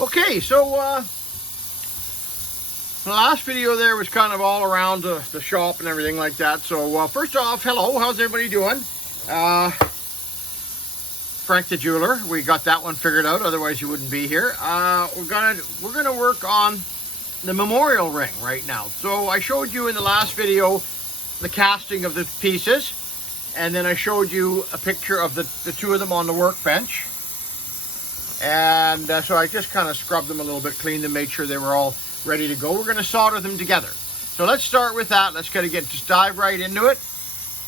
Okay, so the last video there was kind of all around the shop and everything like that. So first off, hello, how's everybody doing? Frank the Jeweler, we got that one figured out, otherwise you wouldn't be here. We're gonna work on the memorial ring right now. So I showed you in the last video the casting of the pieces, and then I showed you a picture of the two of them on the workbench. And so I just kind of scrubbed them a little bit, cleaned them, made sure they were all ready to go. We're going to solder them together. So let's start with that. Let's just dive right into it.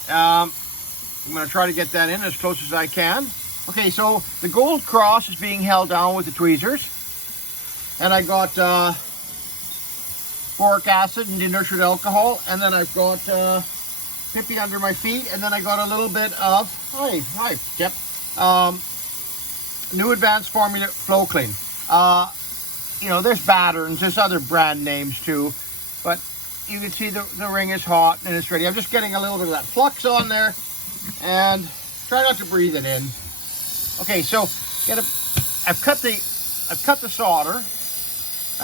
I'm going to try to get that in as close as I can. Okay, so the gold cross is being held down with the tweezers. And I got boric acid and denatured alcohol. And then I've got Pippi under my feet. And then I got a little bit of, hi, Chip. New Advanced Formula Flow Clean. You know, there's Batterns, there's other brand names too, but you can see the ring is hot and it's ready. I'm just getting a little bit of that flux on there, and try not to breathe it in. Okay, so I've cut the solder.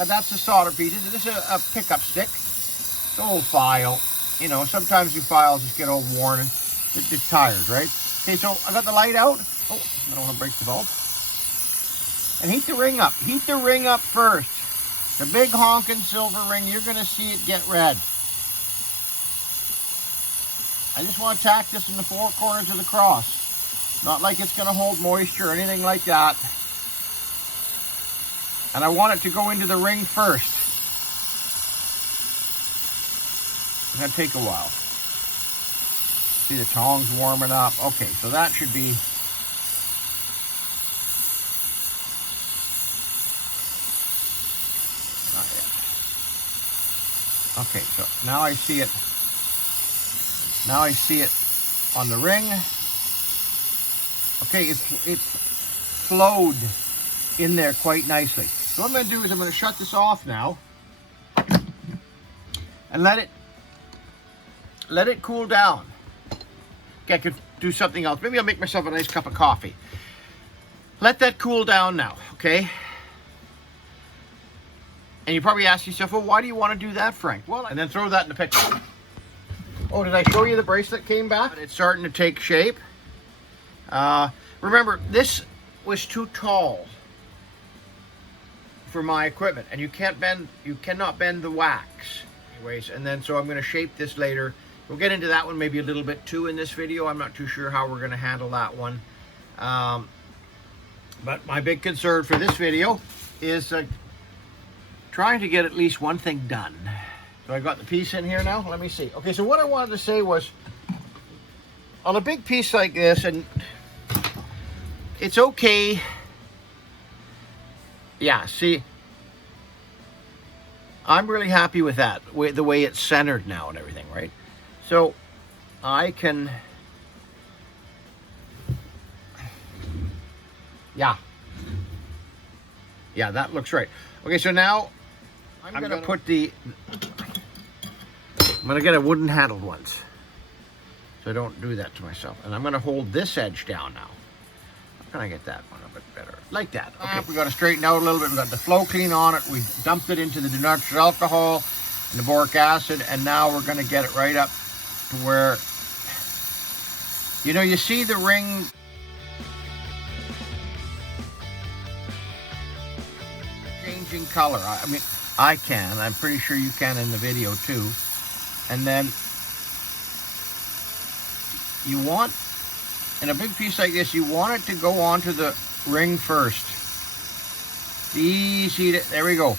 That's the solder pieces. This is a pickup stick. It's an old file. You know, sometimes your files just get all worn and it's tired, right? Okay, so I got the light out. Oh, I don't want to break the bulb. And heat the ring up. Heat the ring up first. The big honking silver ring, you're going to see it get red. I just want to tack this in the four corners of the cross. Not like it's going to hold moisture or anything like that. And I want it to go into the ring first. It's going to take a while. See the tongs warming up. Okay, so that should be... Okay, so now I see it. Now I see it on the ring. Okay, it's flowed in there quite nicely. So what I'm going to do is I'm going to shut this off now and let it cool down. Okay, I could do something else. Maybe I'll make myself a nice cup of coffee. Let that cool down now, okay? And you probably ask yourself, well, why do you want to do that, Frank? Well, and then throw that in the pickle. Oh, did I show you the bracelet came back? It's starting to take shape. Remember, this was too tall for my equipment, and you cannot bend the wax. Anyways, and then so I'm going to shape this later. We'll get into that one maybe a little bit too in this video. I'm not too sure how we're going to handle that one. But my big concern for this video is trying to get at least one thing done. So I got the piece in here now. Let me see. Okay, so what I wanted to say was, on a big piece like this, and it's okay. Yeah, see, I'm really happy with that, the way it's centered now and everything, right? So I can, yeah, that looks right. Okay, so now I'm gonna put I'm gonna get a wooden handled ones, so I don't do that to myself. And I'm gonna hold this edge down now. How can I get that one a bit better? Like that. Okay, we got to straighten out a little bit. We got the flow clean on it. We dumped it into the denatured alcohol and the boric acid, and now we're gonna get it right up to where, you know, you see the ring changing color. I mean, I can. I'm pretty sure you can in the video too. And then you want, in a big piece like this, you want it to go onto the ring first. Easy to, there we go.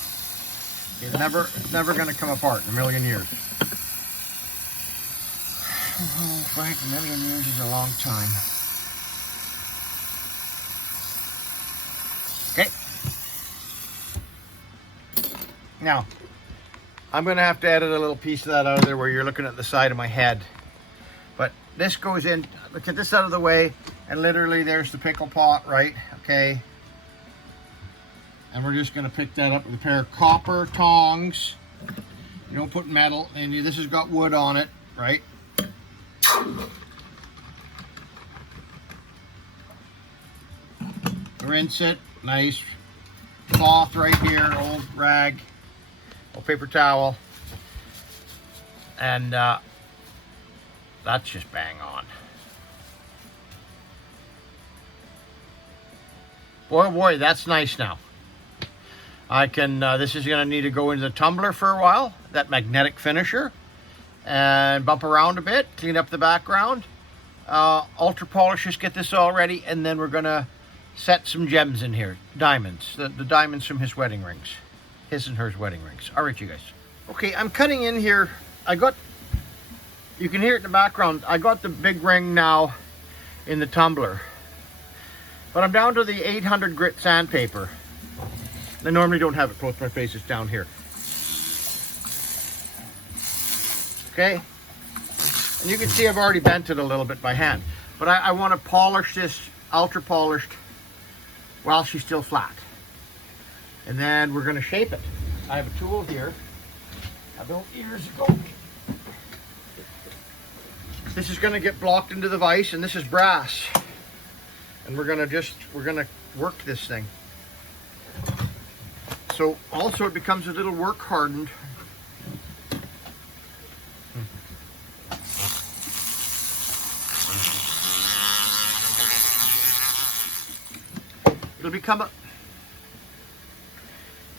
It's never going to come apart in a million years. Oh, Frank, a million years is a long time. Okay. Now, I'm going to have to edit a little piece of that out of there where you're looking at the side of my head. But this goes in, look at this out of the way, and literally there's the pickle pot, right? Okay. And we're just going to pick that up with a pair of copper tongs. You don't put metal, and this has got wood on it, right? Rinse it, nice. cloth right here, old rag, old paper towel, and that's just bang on. Boy, oh boy, that's nice now. I can, this is gonna need to go into the tumbler for a while, that magnetic finisher, and bump around a bit, clean up the background, ultra polish, just get this all ready, and then we're gonna set some gems in here, diamonds, the diamonds from his wedding rings, his and hers wedding rings. All right, you guys. Okay, I'm cutting in here. You can hear it in the background, I got the big ring now in the tumbler, but I'm down to the 800 grit sandpaper. I normally don't have it close to my face, it's down here. Okay, and you can see I've already bent it a little bit by hand, but I want to polish this ultra polished while she's still flat, and then we're going to shape it. I have a tool here I built years ago. This is going to get blocked into the vise, and this is brass, and we're going to work this thing. So also it becomes a little work hardened.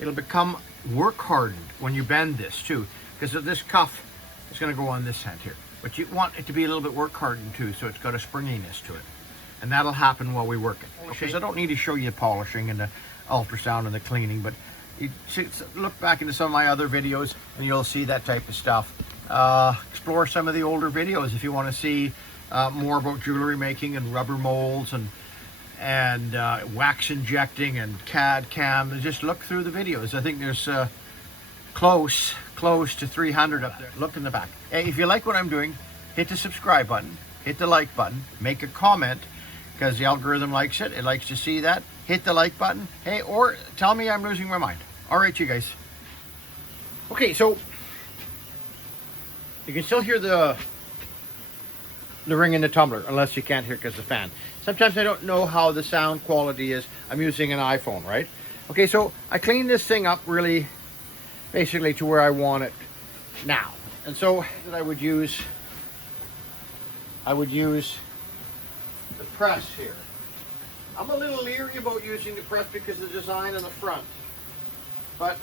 It'll become work hardened when you bend this too, because this cuff is going to go on this end here. But you want it to be a little bit work hardened too, so it's got a springiness to it. And that'll happen while we work it. Okay, so I don't need to show you the polishing and the ultrasound and the cleaning, but you look back into some of my other videos and you'll see that type of stuff. Explore some of the older videos if you want to see more about jewelry making and rubber molds and wax injecting and CAD CAM. Just look through the videos. I think there's close to 300 up there. Look in the back. Hey, if you like what I'm doing, hit the subscribe button, hit the like button, make a comment, because the algorithm likes it. It likes to see that. Hit the like button. Hey, or tell me I'm losing my mind. All right, you guys. Okay, so you can still hear the ring in the tumbler, unless you can't hear it because of the fan. Sometimes I don't know how the sound quality is. I'm using an iPhone, right? Okay, so I cleaned this thing up really, basically to where I want it now. And so that I would use the press here. I'm a little leery about using the press because of the design on the front, but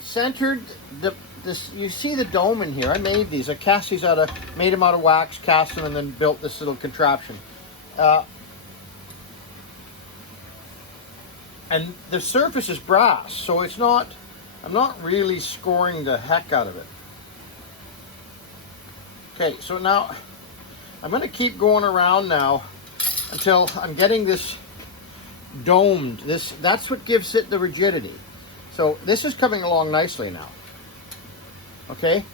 centered this. You see the dome in here. I made these. I cast these made them out of wax, cast them, and then built this little contraption. And the surface is brass, so it's not. I'm not really scoring the heck out of it. Okay, so now I'm going to keep going around now until I'm getting this domed. That's what gives it the rigidity. So this is coming along nicely now. Okay,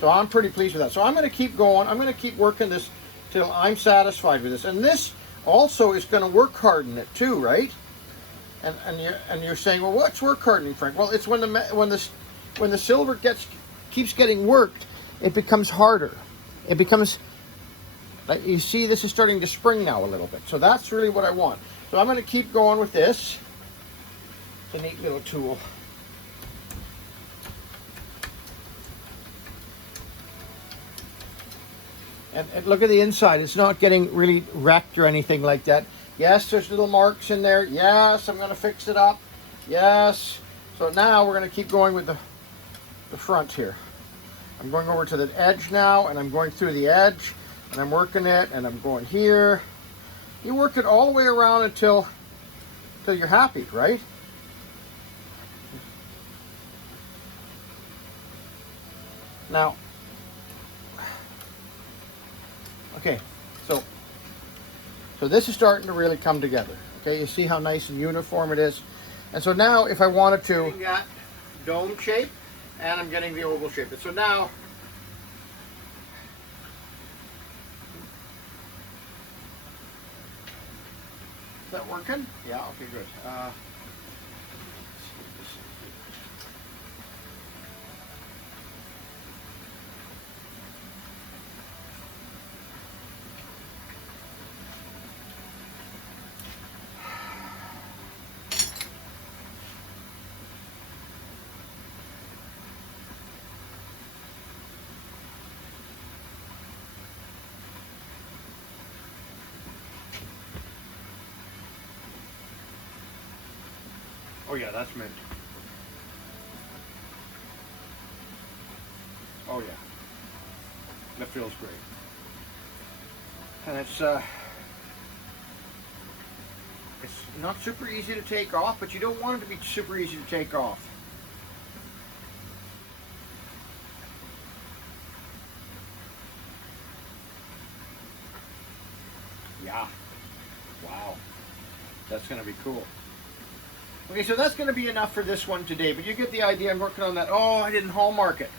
so I'm pretty pleased with that. So I'm going to keep going. I'm going to keep working this till I'm satisfied with this. And this also is going to work harden it too, right? And you're saying, well, what's work hardening, Frank? Well, it's when the silver keeps getting worked, it becomes harder. It becomes, like you see, this is starting to spring now a little bit. So that's really what I want. So I'm going to keep going with this. It's a neat little tool. And look at the inside. It's not getting really wrecked or anything like that. Yes, there's little marks in there. Yes, I'm going to fix it up. Yes. So now we're going to keep going with the front here. I'm going over to the edge now, and I'm going through the edge, and I'm working it, and I'm going here. You work it all the way around until you're happy, right? Now, okay, so this is starting to really come together. Okay, you see how nice and uniform it is. And so now if I wanted to, getting that dome shape, and I'm getting the oval shape. And so now, is that working? Yeah, okay, good. Oh yeah, that's mint. Oh yeah, that feels great. And it's not super easy to take off, but you don't want it to be super easy to take off. Yeah. Wow. That's going to be cool. Okay, so that's going to be enough for this one today, but you get the idea. I'm working on that. Oh, I didn't hallmark it.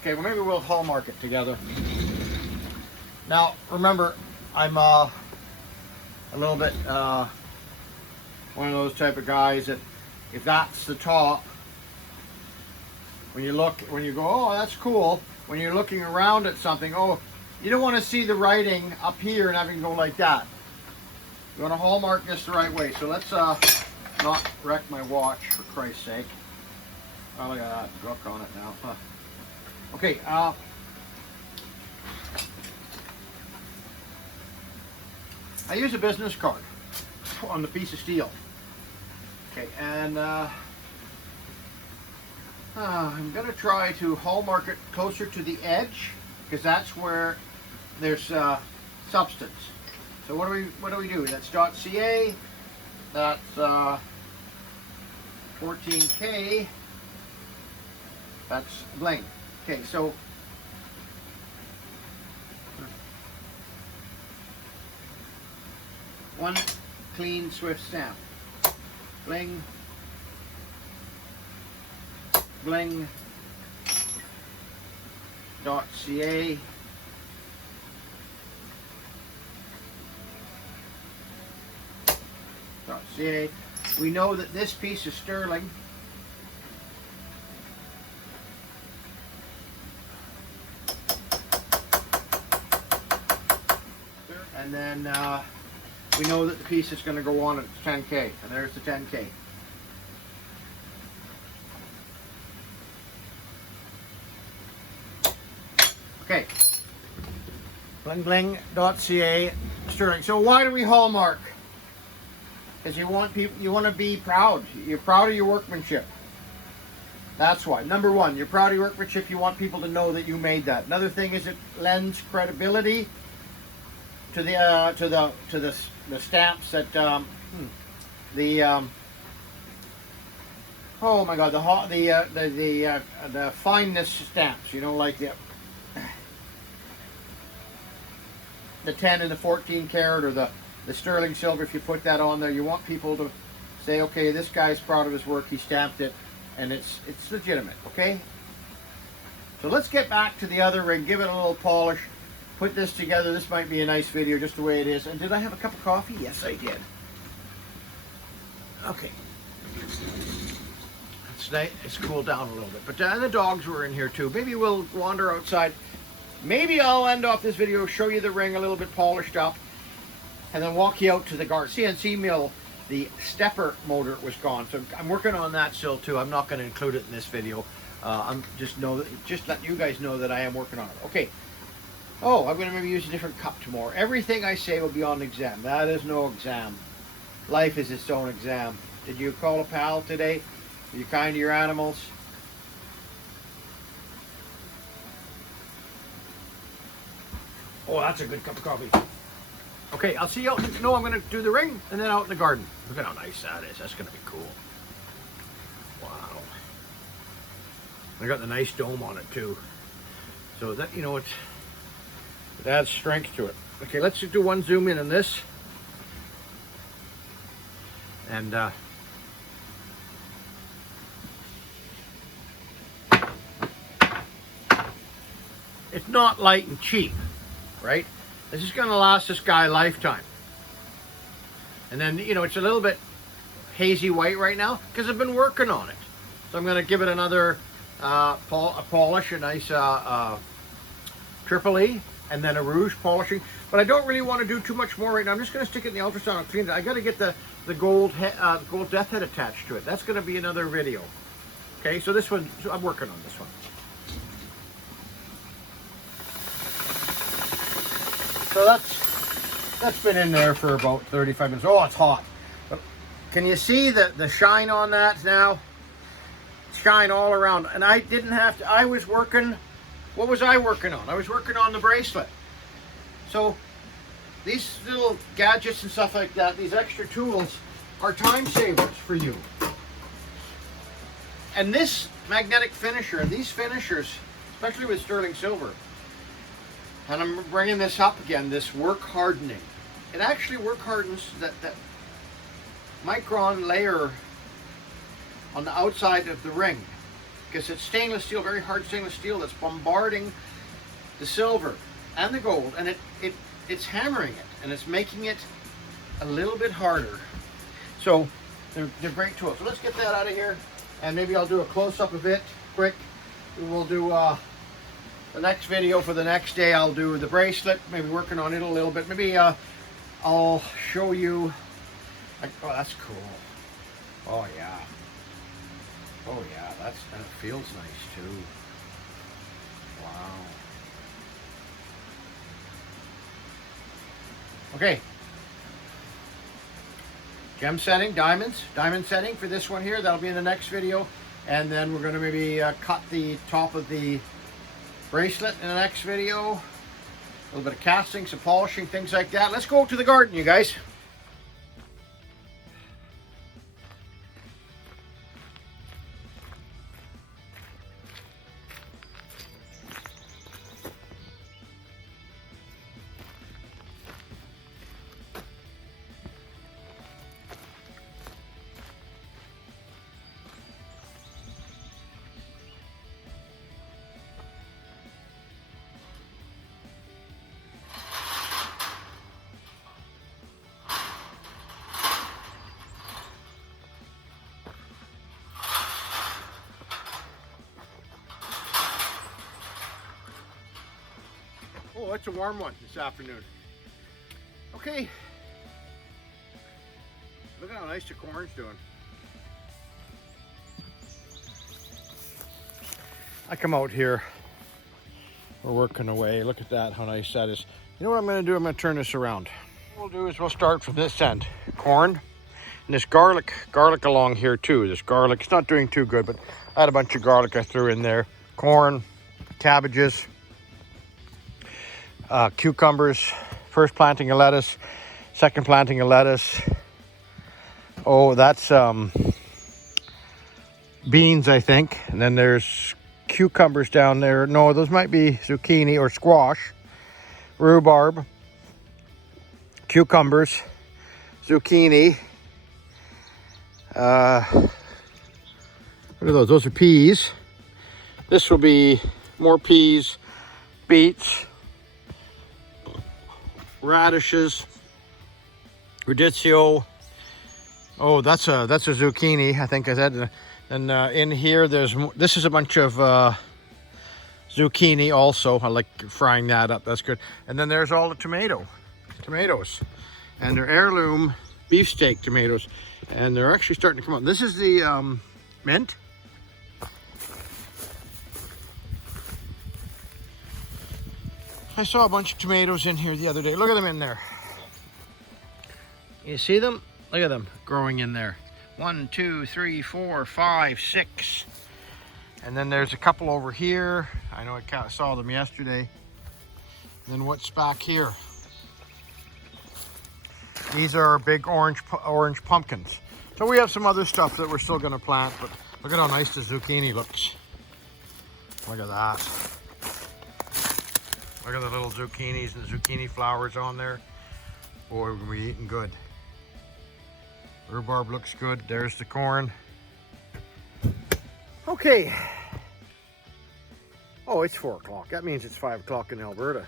Okay, well maybe we'll hallmark it together. Now, remember, I'm a little bit one of those type of guys that if that's the top, when you go, oh, that's cool, when you're looking around at something, oh, you don't want to see the writing up here and having to go like that. You want to hallmark this the right way. So let's not wreck my watch, for Christ's sake. Oh, look at that hook on it now. Huh. Okay, I use a business card on the piece of steel. Okay, and I'm going to try to hallmark it closer to the edge, because that's where there's substance. So what do we do? That's .ca, that's 14K, that's bling. Okay, so one clean swift stamp. Bling, bling, .ca, .ca. We know that this piece is sterling. And then we know that the piece is going to go on at 10K, and there's the 10K. Okay, bling.ca sterling. So why do we hallmark? Because you want to be proud. You're proud of your workmanship. That's why. Number one, you're proud of your workmanship. You want people to know that you made that. Another thing is it lends credibility to the stamps that oh my God, the fineness stamps. You know, like the 10 and the 14 karat, or the sterling silver. If you put that on there, you want people to say, okay, this guy's proud of his work. He stamped it, and it's legitimate. Okay. So let's get back to the other ring. Give it a little polish. Put this together. This might be a nice video just the way it is. And did I have a cup of coffee? Yes, I did. Okay. It's nice. It's cooled down a little bit. But the dogs were in here too. Maybe we'll wander outside. Maybe I'll end off this video, show you the ring a little bit polished up, and then walk you out to the CNC mill. The stepper motor was gone. So I'm working on that still too. I'm not going to include it in this video. I'm just let you guys know that I am working on it. Okay. Oh, I'm going to maybe use a different cup tomorrow. Everything I say will be on exam. That is no exam. Life is its own exam. Did you call a pal today? Are you kind to your animals? Oh, that's a good cup of coffee. Okay, I'll see you out. No, I'm going to do the ring and then out in the garden. Look at how nice that is. That's going to be cool. Wow. I got the nice dome on it too. So that, you know, it adds strength to it. Okay, let's do one zoom in on this. And it's not light and cheap, right? This is going to last this guy a lifetime. And then, you know, it's a little bit hazy white right now because I've been working on it. So I'm going to give it another polish, a nice triple E, and then a rouge polishing. But I don't really want to do too much more right now. I'm just going to stick it in the ultrasound and clean it. I got to get the gold death head attached to it. That's going to be another video. Okay, so this one, I'm working on this one. So that's been in there for about 35 minutes. Oh, it's hot. But Can you see the shine on that now? Shine all around. And I didn't have to, I was working, what was I working on? I was working on the bracelet. So these little gadgets and stuff like that, these extra tools, are time savers for you. And this magnetic finisher, these finishers, especially with sterling silver, and I'm bringing this up again, this work hardening. It actually work hardens that micron layer on the outside of the ring, because it's stainless steel, very hard stainless steel that's bombarding the silver and the gold, and it's hammering it, and it's making it a little bit harder. So they're great tools. So let's get that out of here, and maybe I'll do a close-up of it quick. We'll do the next video for the next day. I'll do the bracelet, maybe working on it a little bit. Maybe I'll show you, like, oh, that's cool. Oh yeah. Oh yeah, and it feels nice too. Wow. Okay. Gem setting, diamond setting for this one here. That'll be in the next video. And then we're gonna maybe cut the top of the bracelet in the next video. A little bit of casting, some polishing, things like that. Let's go to the garden, you guys. Oh, it's a warm one this afternoon. Okay. Look at how nice the corn's doing. I come out here. We're working away. Look at that, how nice that is. You know what I'm going to do? I'm going to turn this around. What we'll do is we'll start from this end. Corn. And this garlic along here too. This garlic, it's not doing too good, but I had a bunch of garlic I threw in there. Corn, cabbages, cucumbers, first planting of lettuce, second planting of lettuce. Oh, that's beans, I think. And then there's cucumbers down there. No, those might be zucchini or squash. Rhubarb, cucumbers, zucchini. What are those? Those are peas. This will be more peas, beets, radishes, radicchio. Oh, that's a zucchini, I think I said. And in here, this is a bunch of zucchini also. I like frying that up. That's good. And then there's all the tomatoes, and they're heirloom beefsteak tomatoes, and they're actually starting to come out. This is the mint. I saw a bunch of tomatoes in here the other day. Look at them in there. You see them? Look at them growing in there. 1, 2, 3, 4, 5, 6. And then there's a couple over here. I know I saw them yesterday. And then what's back here? These are big orange pumpkins. So we have some other stuff that we're still going to plant, but look at how nice the zucchini looks. Look at that. Look at the little zucchinis and the zucchini flowers on there. Boy, we're going to be eating good. Rhubarb looks good. There's the corn. Okay. Oh, it's 4 o'clock. That means it's 5 o'clock in Alberta.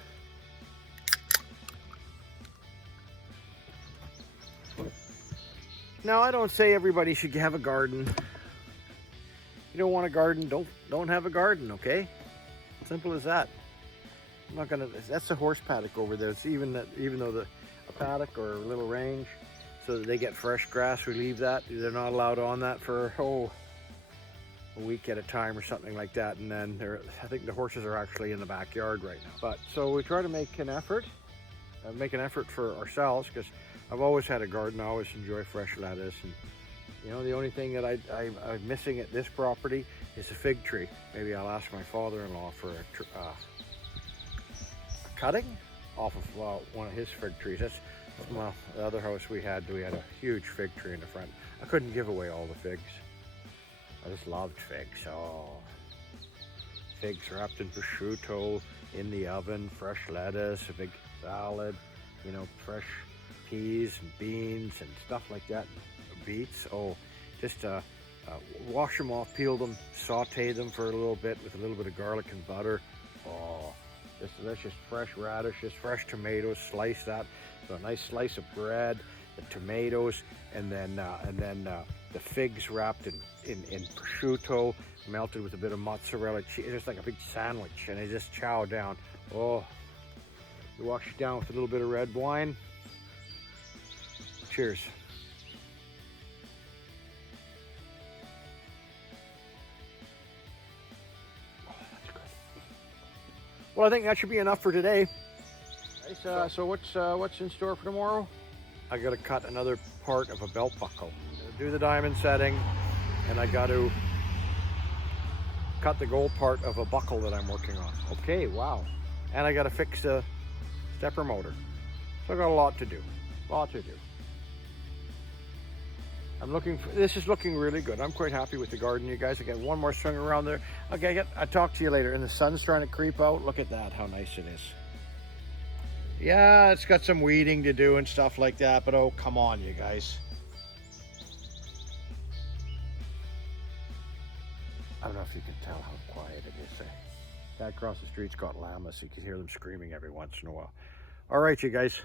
Now, I don't say everybody should have a garden. You don't want a garden, don't have a garden, okay? Simple as that. I'm not gonna. That's a horse paddock over there. It's even though a paddock or a little range, so that they get fresh grass. We leave that. They're not allowed on that for a week at a time or something like that. And then I think the horses are actually in the backyard right now. But so we try to make an effort for ourselves, because I've always had a garden. I always enjoy fresh lettuce and You know, the only thing that I'm missing at this property is a fig tree. Maybe I'll ask my father-in-law for a cutting off of one of his fig trees. That's, well, the other house we had a huge fig tree in the front. I couldn't give away all the figs. I just loved figs. Oh, figs wrapped in prosciutto in the oven, fresh lettuce, a big salad, you know, fresh peas and beans and stuff like that, beets. Oh, just wash them off, peel them, saute them for a little bit with a little bit of garlic and butter. Oh, just delicious. Fresh radishes, fresh tomatoes, slice that. So a nice slice of bread, the tomatoes, and then the figs wrapped in prosciutto, melted with a bit of mozzarella cheese. It's just like a big sandwich, and they just chow down. Oh, you wash it down with a little bit of red wine. Cheers. Oh, that's good. Well, I think that should be enough for today. Nice, so what's in store for tomorrow? I got to cut another part of a belt buckle. Do the diamond setting, and I got to cut the gold part of a buckle that I'm working on. Okay, wow. And I got to fix the stepper motor. So I got a lot to do. This is looking really good. I'm quite happy with the garden, you guys. I got one more string around there. Okay, I'll talk to you later. And the sun's trying to creep out. Look at that, how nice it is. Yeah, it's got some weeding to do and stuff like that, but oh, come on, you guys. I don't know if you can tell how quiet it is. That across the street's got llamas, so you can hear them screaming every once in a while. All right, you guys.